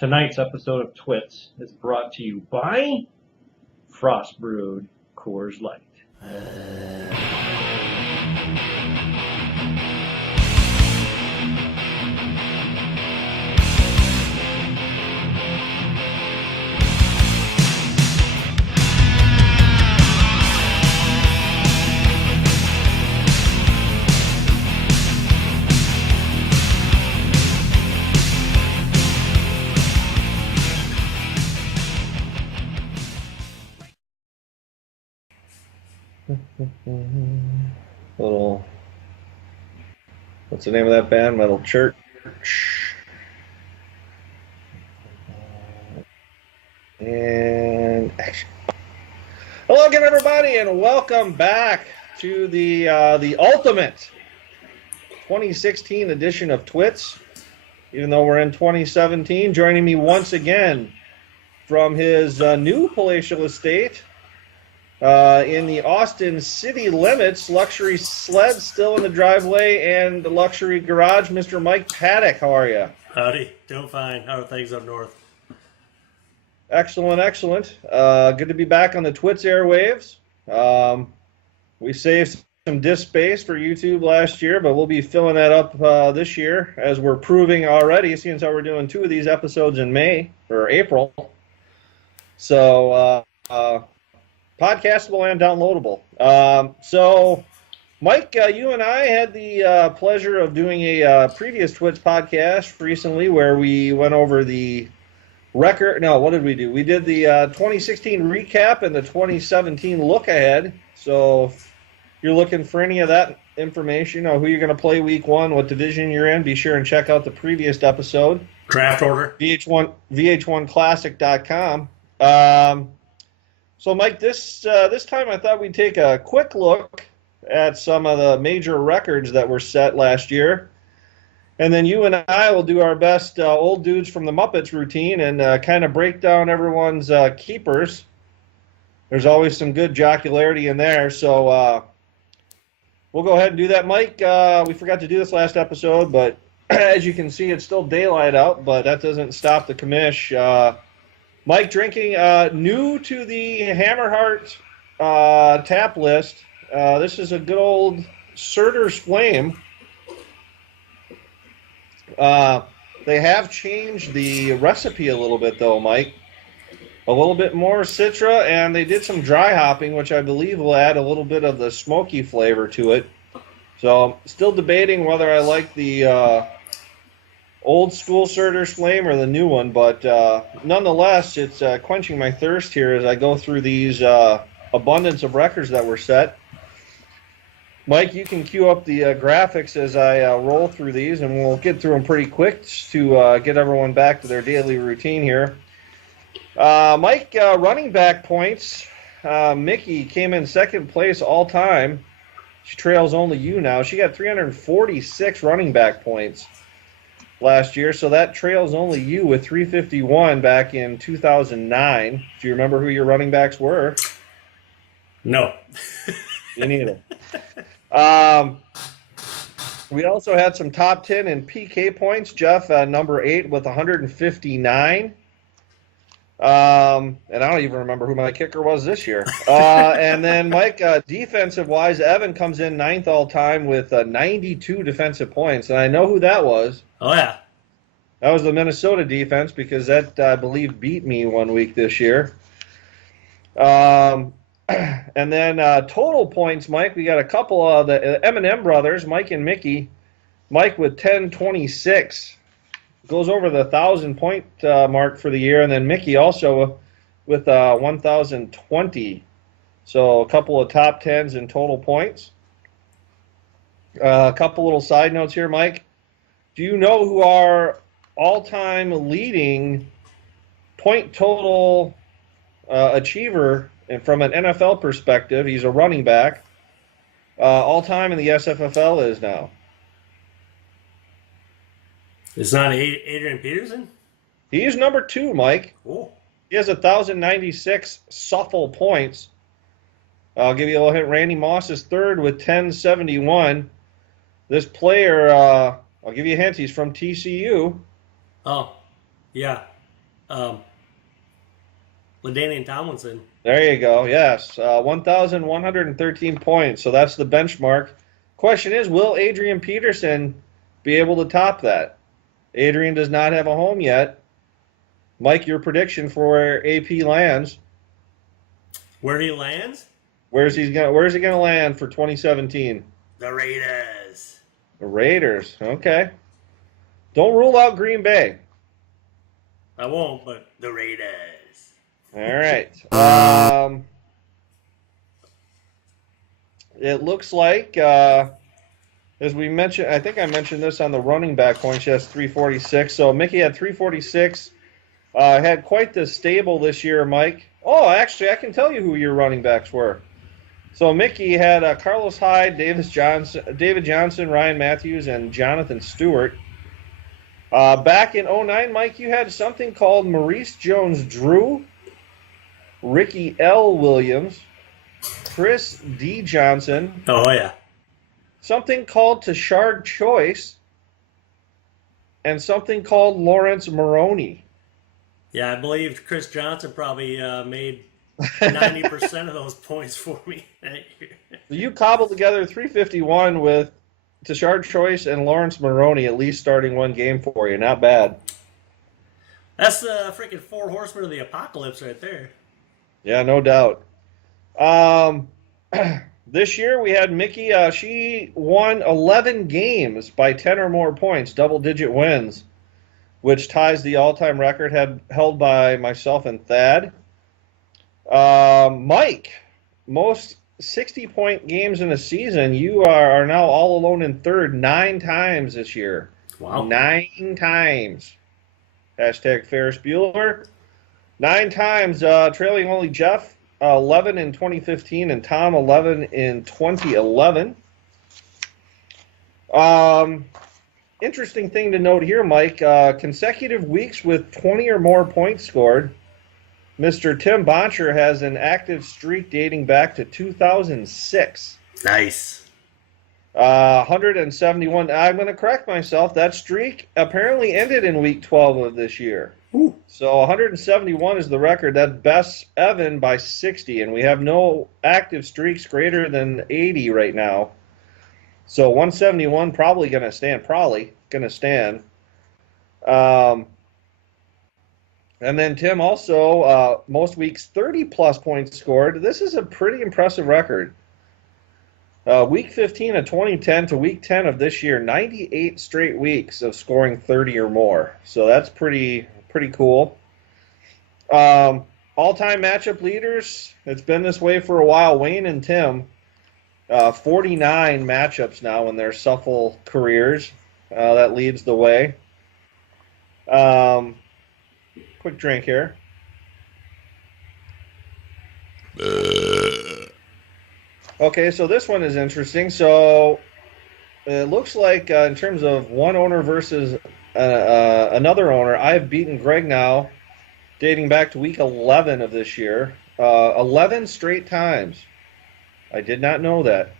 Tonight's episode of TWITS is brought to you by Frost Brewed Coors Light. Little, what's the name of that band? Metal Church. And action. Hello again, everybody, and welcome back to the ultimate 2016 edition of TWITS. Even though we're in 2017, joining me once again from his new palatial estate. In the Austin city limits, luxury sled still in the driveway, and the luxury garage, Mr. Mike Paddock. How are you? Howdy. Doing fine. How are things up north? Excellent, excellent. Good to be back on the TWITS airwaves. We saved some disk space for YouTube last year, but we'll be filling that up this year, as we're proving already, seeing as how we're doing 2 of these episodes in May, or April. So, podcastable and downloadable. So, Mike, you and I had the pleasure of doing a previous TWITS podcast recently where we went over the record. No, what did we do? We did the 2016 recap and the 2017 look ahead. So, if you're looking for any of that information, who you're going to play week 1, what division you're in, be sure and check out the previous episode. Draft order. VH1Classic.com. So, Mike, this time I thought we'd take a quick look at some of the major records that were set last year. And then you and I will do our best old dudes from the Muppets routine and kind of break down everyone's keepers. There's always some good jocularity in there. So we'll go ahead and do that. Mike, we forgot to do this last episode, but as you can see, it's still daylight out, but that doesn't stop the commish. Mike drinking new to the Hammerheart tap list. This is a good old Surter's Flame. They have changed the recipe a little bit, though, Mike. A little bit more Citra, and they did some dry hopping, which I believe will add a little bit of the smoky flavor to it. So I'm still debating whether I like the old school Surter's Flame or the new one, but nonetheless, it's quenching my thirst here as I go through these abundance of records that were set. Mike, you can cue up the graphics as I roll through these, and we'll get through them pretty quick to get everyone back to their daily routine here. Mike, running back points. Mickey came in second place all time. She trails only you now. She got 346 running back points last year, so that trails only you with 351 back in 2009. Do you remember who your running backs were? No. Me neither. We also had some top 10 in PK points. Jeff, number 8 with 159. And I don't even remember who my kicker was this year. And then, Mike, defensive-wise, Evan comes in 9th all-time with 92 defensive points. And I know who that was. Oh, yeah. That was the Minnesota defense because that, I believe, beat me one week this year. And then total points, Mike, we got a couple of the M&M brothers, Mike and Mickey. Mike with 1026. Goes over the 1,000-point mark for the year. And then Mickey also with 1,020. So a couple of top 10s in total points. A couple little side notes here, Mike. Do you know who our all-time leading point total achiever, and from an NFL perspective, he's a running back, all-time in the SFFL is now? It's not Adrian Peterson? He's number 2, Mike. Cool. He has 1,096 Suffle points. I'll give you a little hint. Randy Moss is 3rd with 1071. This player, I'll give you a hint. He's from TCU. Oh, yeah. LaDainian Tomlinson. There you go. Yes, 1,113 points. So that's the benchmark. Question is, will Adrian Peterson be able to top that? Adrian does not have a home yet. Mike, your prediction for where AP lands? Where he lands? Where's he gonna land for 2017? The Raiders. The Raiders. Okay. Don't rule out Green Bay. I won't, but the Raiders. All right. It looks like, as we mentioned, I think I mentioned this on the running back point. She has 346. So Mickey had 346. Had quite the stable this year, Mike. Oh, actually, I can tell you who your running backs were. So Mickey had Carlos Hyde, David Johnson, Ryan Matthews, and Jonathan Stewart. Back in 2009, Mike, you had something called Maurice Jones-Drew, Ricky L. Williams, Chris D. Johnson. Oh, yeah. Something called Tashard Choice, and something called Lawrence Maroney. Yeah, I believe Chris Johnson probably made 90% of those points for me that year. You cobbled together 351 with Tashard Choice and Lawrence Maroney at least starting one game for you. Not bad. That's the freaking 4 horsemen of the apocalypse right there. Yeah, no doubt. This year we had Mickey. She won 11 games by 10 or more points, double-digit wins, which ties the all-time record held by myself and Thad. Mike, most 60-point games in a season. You are now all alone in third 9 times this year. Wow. 9 times. Hashtag Ferris Bueller. 9 times, trailing only Jeff, 11 in 2015, and Tom, 11 in 2011. Interesting thing to note here, Mike, consecutive weeks with 20 or more points scored. Mr. Tim Boncher has an active streak dating back to 2006. Nice. 171. I'm going to correct myself. That streak apparently ended in week 12 of this year. Ooh. So 171 is the record. That bests Evan by 60, and we have no active streaks greater than 80 right now. So 171 probably going to stand. And then Tim also, most weeks 30-plus points scored. This is a pretty impressive record. Week 15 of 2010 to week 10 of this year, 98 straight weeks of scoring 30 or more. So that's pretty cool. All-time matchup leaders, it's been this way for a while. Wayne and Tim, 49 matchups now in their Suffle careers. That leads the way. Quick drink here. Okay, so this one is interesting. So it looks like in terms of one owner versus another owner, I've beaten Greg now, dating back to week 11 of this year. 11 straight times. I did not know that.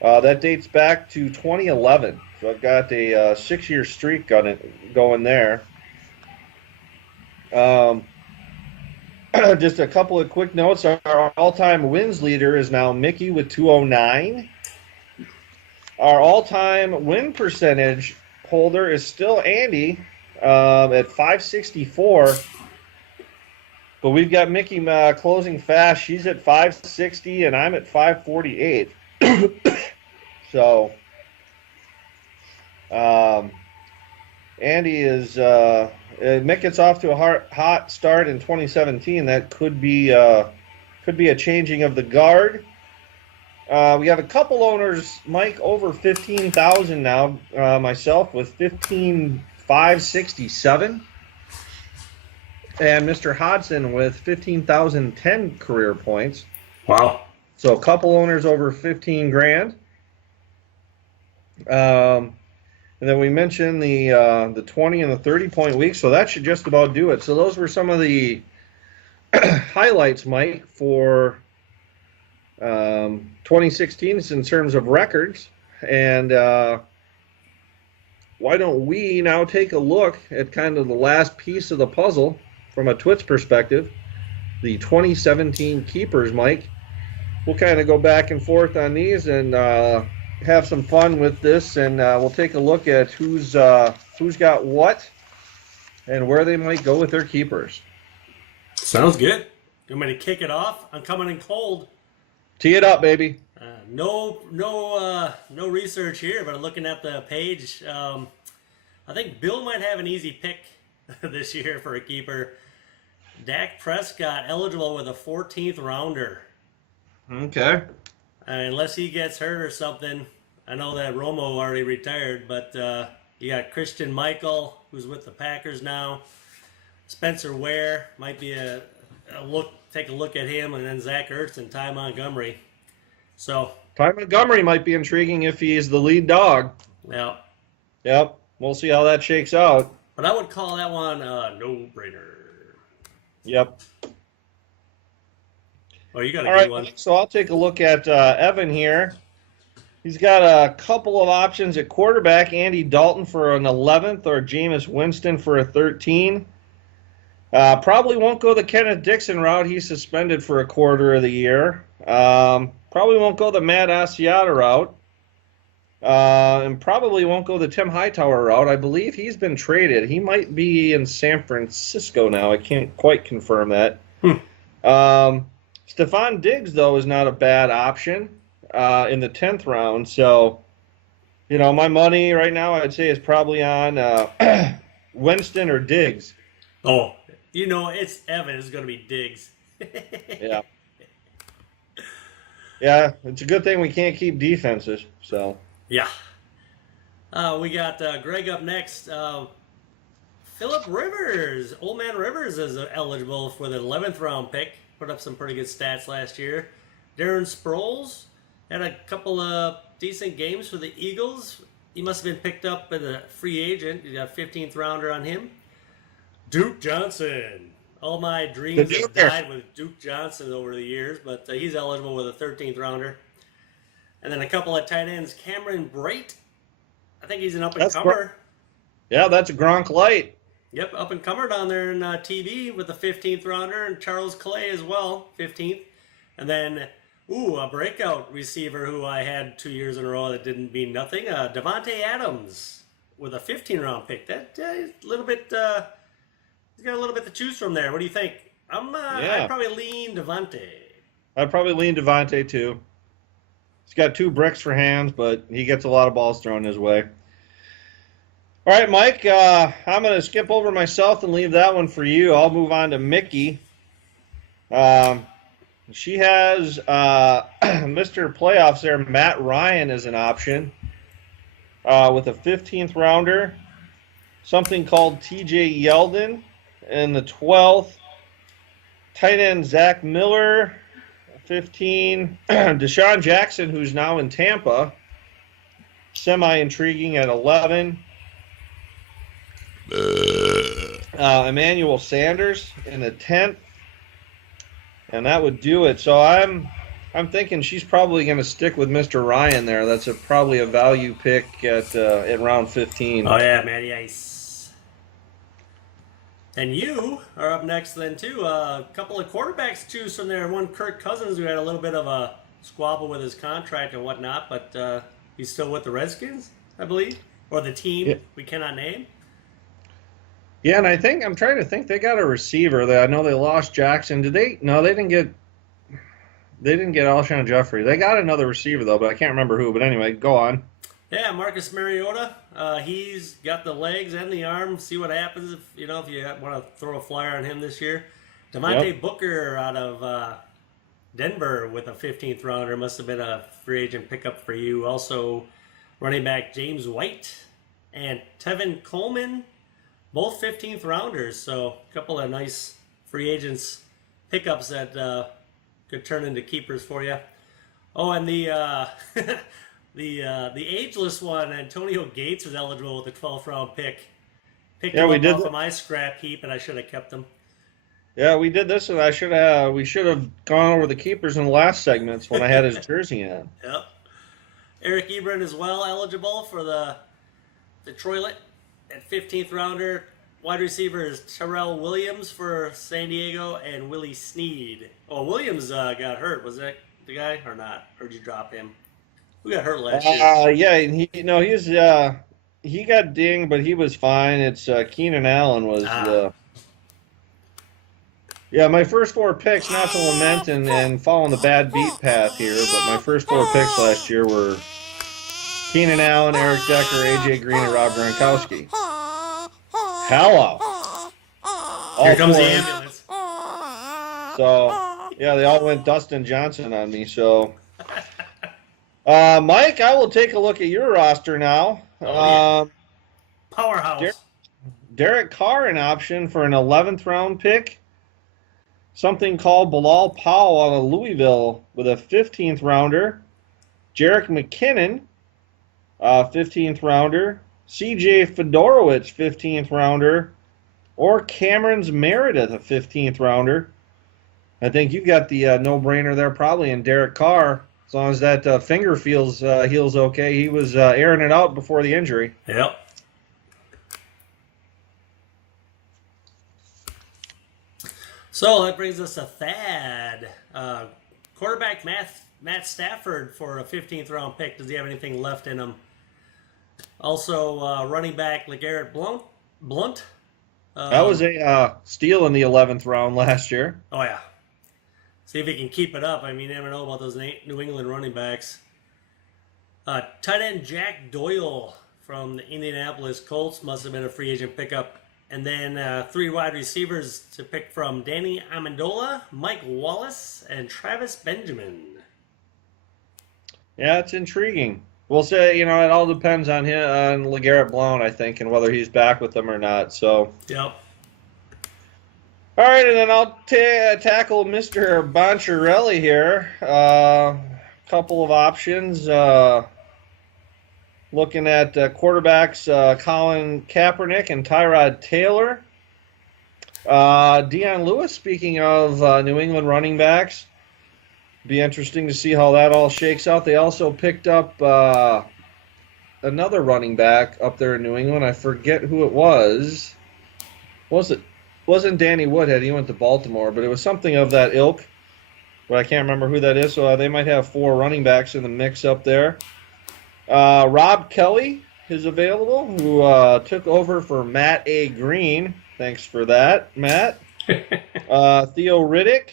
That dates back to 2011. So I've got a 6-year streak going there. Just a couple of quick notes. Our all-time wins leader is now Mickey with 209. Our all-time win percentage holder is still Andy at 564. But we've got Mickey closing fast. She's at 560, and I'm at 548. So, Andy is Mick gets off to a hot start in 2017. That could be a changing of the guard. We have a couple owners, Mike, over 15,000 now. Myself with 15,567, and Mr. Hodson with 15,010 career points. Wow. So a couple owners over 15 grand. And then we mentioned the 20 and the 30-point weeks, so that should just about do it. So those were some of the highlights, Mike, for 2016 in terms of records. And why don't we now take a look at kind of the last piece of the puzzle, from a Twits perspective, the 2017 keepers, Mike. We'll kind of go back and forth on these and have some fun with this, and we'll take a look at who's got what and where they might go with their keepers. Sounds good. You want me to kick it off? I'm coming in cold. Tee it up, baby. No research here, but I'm looking at the page. I think Bill might have an easy pick this year for a keeper. Dak Prescott eligible with a 14th rounder. Okay. Unless he gets hurt or something. I know that Romo already retired, but you got Christian Michael, who's with the Packers now. Spencer Ware might be a look. Take a look at him, and then Zach Ertz and Ty Montgomery. So Ty Montgomery might be intriguing if he's the lead dog. yeah. Yep. We'll see how that shakes out. But I would call that one a no-brainer. Yep. Oh, you got a All good right, one. so I'll take a look at Evan here. He's got a couple of options at quarterback, Andy Dalton for an 11th or Jameis Winston for a 13. Probably won't go the Kenneth Dixon route. He's suspended for a quarter of the year. Probably won't go the Matt Asiata route. And probably won't go the Tim Hightower route. I believe he's been traded. He might be in San Francisco now. I can't quite confirm that. Stephon Diggs, though, is not a bad option in the 10th round. So, my money right now, I'd say, is probably on Winston or Diggs. Oh, it's Evan. It's going to be Diggs. Yeah. Yeah, it's a good thing we can't keep defenses. So. Yeah. We got Greg up next. Phillip Rivers. Old Man Rivers is eligible for the 11th round pick. Put up some pretty good stats last year. Darren Sproles had a couple of decent games for the Eagles. He must have been picked up as a free agent. You got a 15th rounder on him. Duke Johnson. All my dreams have died with Duke Johnson over the years, but he's eligible with a 13th rounder. And then a couple of tight ends. Cameron Brate. I think he's an up-and-comer. Yeah, that's a Gronk light. Yep, up-and-comer down there in TV with the 15th rounder. And Charles Clay as well, 15th. And then, a breakout receiver who I had 2 years in a row that didn't mean nothing. Devontae Adams with a 15th-round pick. That a little bit... he's got a little bit to choose from there. What do you think? I'd probably lean Devontae. I'd probably lean Devontae, too. He's got 2 bricks for hands, but he gets a lot of balls thrown his way. All right, Mike, I'm going to skip over myself and leave that one for you. I'll move on to Mickey. She has Mr. Playoffs there. Matt Ryan is an option with a 15th rounder. Something called TJ Yeldon in the 12th. Tight end Zach Miller, 15. Deshaun Jackson, who's now in Tampa, semi-intriguing at 11. Emmanuel Sanders in the 10th. And that would do it. So I'm thinking she's probably going to stick with Mr. Ryan there. That's probably a value pick at round 15. Oh, yeah, Matty Ice. And you are up next then, too. A couple of quarterbacks to choose from there. One, Kirk Cousins, who had a little bit of a squabble with his contract and whatnot, but he's still with the Redskins, I believe, or the team we cannot name. Yeah, and I'm trying to think. They got a receiver. I know they lost Jackson. Did they? No, they didn't get Alshon Jeffrey. They got another receiver though, but I can't remember who. But anyway, go on. Yeah, Marcus Mariota. He's got the legs and the arm. See what happens if you want to throw a flyer on him this year. Devontae Booker out of Denver with a 15th rounder. Must have been a free agent pickup for you. Also, running back James White and Tevin Coleman. Both 15th rounders, so a couple of nice free agents pickups that could turn into keepers for you. Oh, and the the ageless one, Antonio Gates, was eligible with the 12th round pick. Picked him up off of my scrap heap, and I should have kept him. Yeah, we did this, and we should have gone over the keepers in the last segments when I had his jersey on. Yep. Eric Ebron as well eligible for the Detroit at 15th rounder. wide receivers Terrell Williams for San Diego and Willie Snead. Oh, Williams got hurt. Was that the guy or not? Or did you drop him? Who got hurt last year? Yeah, and he got dinged, but he was fine. It's Keenan Allen was yeah, my first 4 picks, not to lament and following the bad beat path here, but my first 4 picks last year were Keenan Allen, Eric Decker, A.J. Green, and Rob Gronkowski. Hello. Here comes the ambulance. So, yeah, they all went Dustin Johnson on me, so... Mike, I will take a look at your roster now. Oh, yeah. Powerhouse. Derek Carr, an option for an 11th round pick. Something called Bilal Powell out of Louisville with a 15th rounder. Jerick McKinnon, 15th rounder. C.J. Fedorowicz, 15th rounder. Or Cameron's Meredith, a 15th rounder. I think you got the no-brainer there probably in Derek Carr. As long as that finger heals okay. He was airing it out before the injury. Yep. So that brings us to Thad. Quarterback Matt Stafford for a 15th round pick. Does he have anything left in him? Also, running back LeGarrette Blount. That was a steal in the 11th round last year. Oh, yeah. See if he can keep it up. I mean, you never know about those New England running backs. Tight end Jack Doyle from the Indianapolis Colts must have been a free agent pickup. And then 3 wide receivers to pick from: Danny Amendola, Mike Wallace, and Travis Benjamin. Yeah, it's intriguing. We'll say, it all depends on him, on LeGarrette Blount, I think, and whether he's back with them or not. So. Yep. All right, and then I'll tackle Mr. Boncharelli here. Couple of options. Looking at quarterbacks, Colin Kaepernick and Tyrod Taylor. Deion Lewis, speaking of New England running backs. Be interesting to see how that all shakes out. They also picked up another running back up there in New England. I forget who it was. Wasn't Danny Woodhead. He went to Baltimore, but it was something of that ilk. But I can't remember who that is, so they might have 4 running backs in the mix up there. Rob Kelly is available, who took over for Matt A. Green. Thanks for that, Matt. Theo Riddick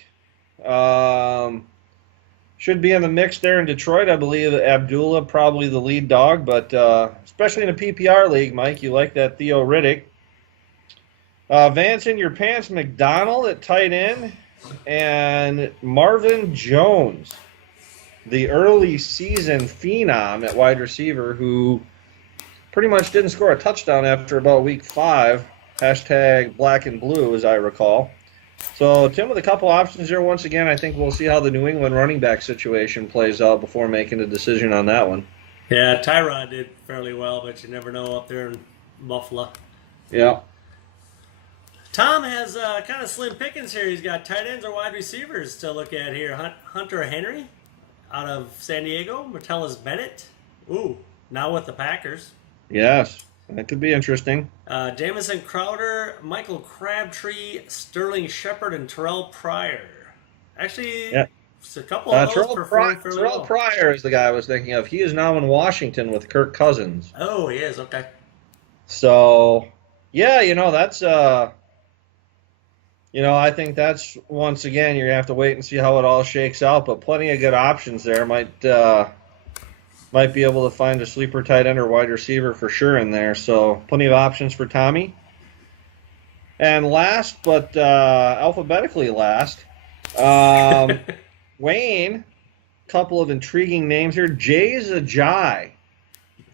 should be in the mix there in Detroit. I believe Abdullah probably the lead dog, but especially in a PPR league, Mike, you like that Theo Riddick. Vance in your pants McDonald at tight end, and Marvin Jones, the early season phenom at wide receiver, who pretty much didn't score a touchdown after about week 5. Hashtag black and blue, as I recall. So, Tim, with a couple options here, once again, I think we'll see how the New England running back situation plays out before making a decision on that one. Yeah, Tyrod did fairly well, but you never know up there in Buffalo. Yeah. Tom has kind of slim pickings here. He's got tight ends or wide receivers to look at here. Hunter Henry out of San Diego. Martellus Bennett. Ooh, now with the Packers. Yes, that could be interesting. Jamison Crowder, Michael Crabtree, Sterling Shepard, and Terrell Pryor. Actually, yeah. A couple of those performed fairly well. Terrell Pryor is the guy I was thinking of. He is now in Washington with Kirk Cousins. Oh, he is. Okay. So, yeah, that's... I think that's, once again, you're going to have to wait and see how it all shakes out, but plenty of good options there. Might be able to find a sleeper tight end or wide receiver for sure in there, so plenty of options for Tommy. And last, but alphabetically last, Wayne, couple of intriguing names here. Jay Ajayi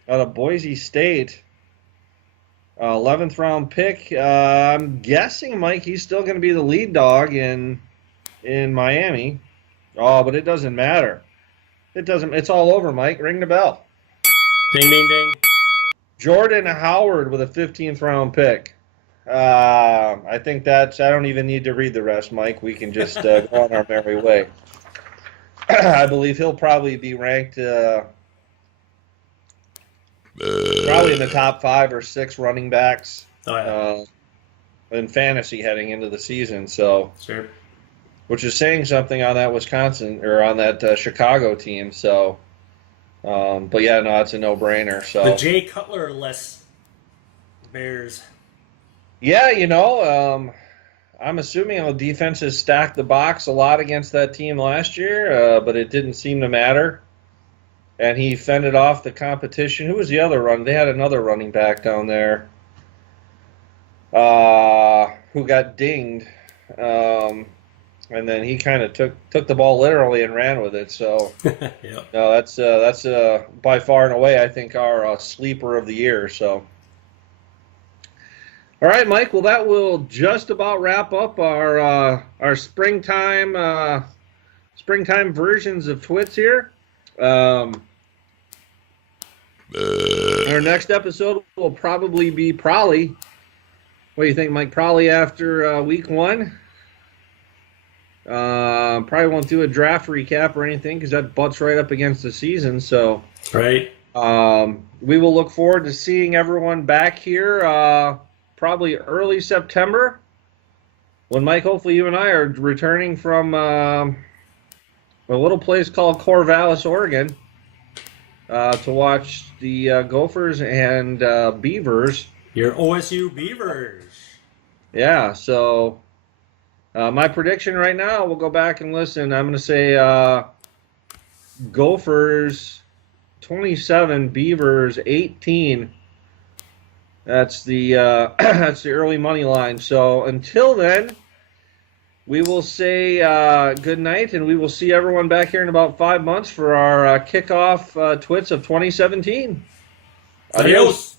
out of Boise State. 11th round pick. I'm guessing, Mike, he's still going to be the lead dog in Miami. Oh, but it doesn't matter. It's all over, Mike. Ring the bell. Ding, ding, ding. Jordan Howard with a 15th round pick. I think I don't even need to read the rest, Mike. We can just go on our merry way. I believe he'll probably be ranked probably in the top 5 or 6 running backs. Oh, yeah. in fantasy heading into the season. So, Sure. which is saying something on that Wisconsin or on that Chicago team. So, but yeah, no, it's a no-brainer. So The Jay Cutler-less Bears. yeah, I'm assuming the defenses stacked the box a lot against that team last year, but it didn't seem to matter. And he fended off the competition. Who was the other run? They had another running back down there who got dinged. And then he kind of took the ball literally and ran with it. So Yep. no, that's by far and away, I think, our sleeper of the year. So. All right, Mike. Well, that will just about wrap up our springtime versions of Twits here. Our next episode will probably be Prolly. What do you think, Mike? Prolly after week 1? Probably won't do a draft recap or anything because that butts right up against the season. So, Right. we will look forward to seeing everyone back here probably early September when, Mike, hopefully you and I are returning from a little place called Corvallis, Oregon, to watch the Gophers and Beavers. Your OSU Beavers. Yeah, so my prediction right now, we'll go back and listen. I'm going to say Gophers 27, Beavers 18. That's the that's the early money line. So until then, we will say good night, and we will see everyone back here in about 5 months for our kickoff Twits of 2017. Adios.